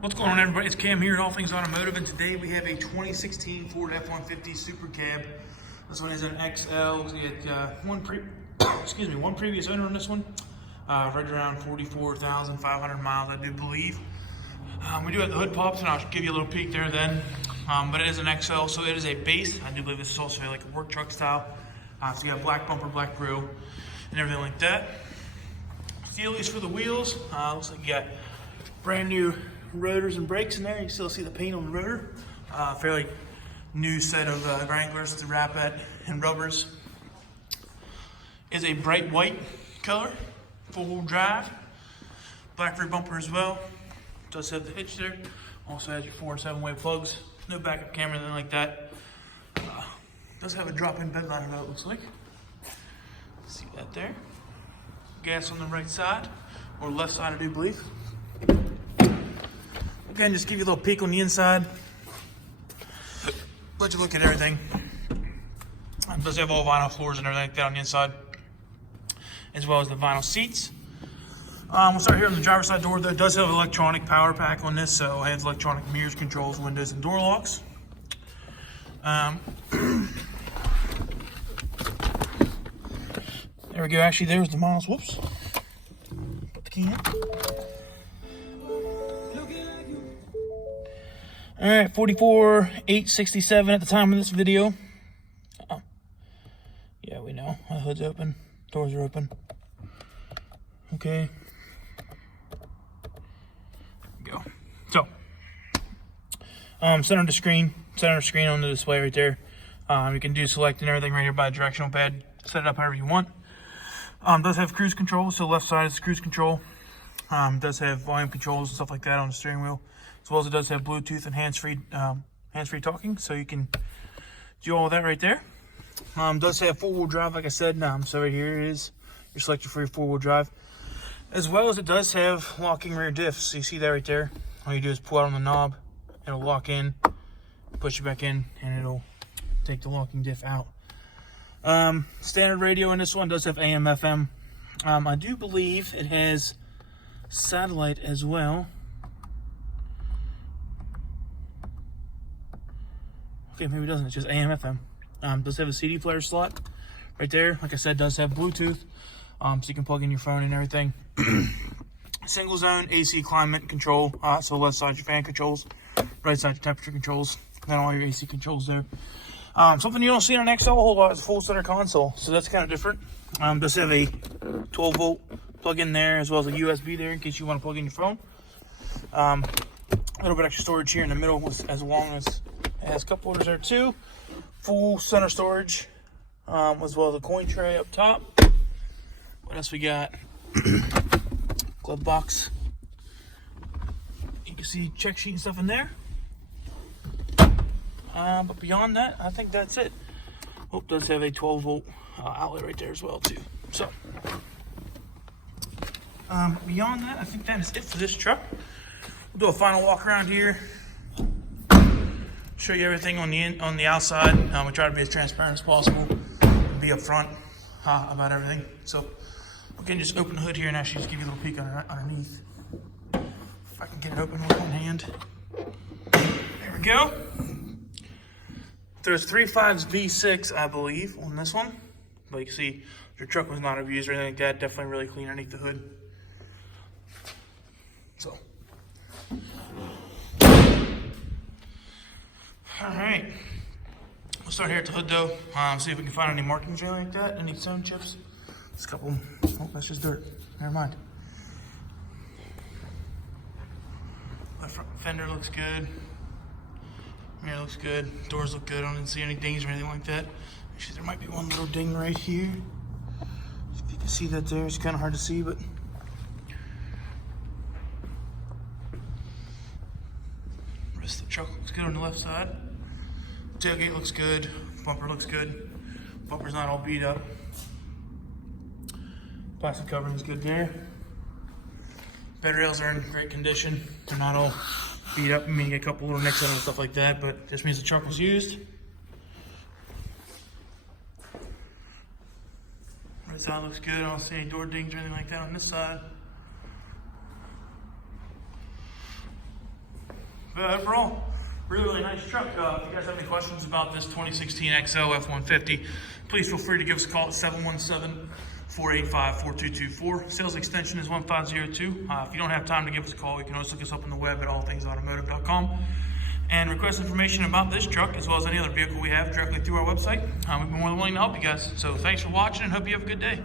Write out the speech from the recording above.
What's going on, everybody? It's Cam here at All Things Automotive, and today we have a 2016 Ford F-150 Super Cab. This one is an XL. We had one previous owner on this one, right around 44,500 miles, I do believe. We do have the hood pops, and I'll give you a little peek there then. But it is an XL, so it is a base. I do believe this is also like a work truck style. So you got black bumper, black grille, and everything like that. Steelies for the wheels. Looks like you got brand new rotors and brakes in there. You can still see the paint on the rotor. Fairly new set of Wranglers to wrap it, and rubbers. Is a bright white color, four-wheel drive, black rear bumper as well. Does have the hitch there. Also has your 4 and 7-way plugs. No backup camera, anything like that. Does have a drop-in bedliner though, it looks like. See that there. Gas on the right side, or left side, I do believe. Again, just give you a little peek on the inside. Let you look at everything. It does have all vinyl floors and everything like that on the inside, as well as the vinyl seats. We'll start here on the driver's side door. Though it does have an electronic power pack on this, so it has electronic mirrors, controls, windows, and door locks. There we go. Actually, there's the models. Whoops. Put the key in. All right, 44,867 at the time of this video. Yeah, we know. The hood's open. Doors are open. Okay. Go. So, center of the screen on the display right there. You can do select and everything right here by a directional pad. Set it up however you want. Does have cruise control, so left side is cruise control. Does have volume controls and stuff like that on the steering wheel, as well as it does have Bluetooth and hands-free talking, so you can do all that right there. Does have four-wheel drive, like I said. So right here is your selector for your four-wheel drive, as well as it does have locking rear diffs. So you see that right there. All you do is pull out on the knob, it'll lock in, push it back in, and it'll take the locking diff out. Standard radio in this one does have AM, FM. I do believe it has satellite as well. Okay, maybe it doesn't. It's just AM, FM. Does have a CD player slot right there. Like I said, does have Bluetooth, so you can plug in your phone and everything. Single zone AC climate control. So left side your fan controls, right side your temperature controls, and all your AC controls there. Something you don't see on an XL a whole lot is a full center console, so that's kind of different. Does have a 12-volt plug in there, as well as a USB there in case you want to plug in your phone. A little bit extra storage here in the middle, as long as it has cup holders there too. Full center storage, as well as a coin tray up top. What else we got? Glove box. You can see check sheet and stuff in there. But beyond that, I think that's it. Oh, it does have a 12-volt outlet right there as well too. So, beyond that, I think that is it for this truck. We'll do a final walk around here. Show you everything on the outside. We try to be as transparent as possible. Be upfront about everything. So, we can just open the hood here and actually just give you a little peek underneath. If I can get it open with one hand. There we go. There's 3.5 V6, I believe, on this one. But you can see your truck was not abused or anything like that. Definitely really clean underneath the hood. So. Alright. We'll start here at the hood though. See if we can find any markings or anything like that. Any stone chips. Just a couple. Oh, that's just dirt. Never mind. Left front fender looks good. Mirror looks good. Doors look good. I didn't see any dings or anything like that. Actually, there might be one little ding right here. If you can see that there, it's kind of hard to see, but the rest of the truck looks good on the left side. Tailgate looks good. Bumper looks good. Bumper's not all beat up. Plastic covering is good there. Bed rails are in great condition. They're not all beat up. I mean, get a couple little nicks on them and stuff like that, but just means the truck was used. Right side looks good. I don't see any door dings or anything like that on this side. But overall, really nice truck. If you guys have any questions about this 2016 XL F-150, please feel free to give us a call at 717-485-4224. Sales extension is 1502. If you don't have time to give us a call, you can always look us up on the web at allthingsautomotive.com and request information about this truck as well as any other vehicle we have directly through our website. We'd be more than willing to help you guys. So thanks for watching and hope you have a good day.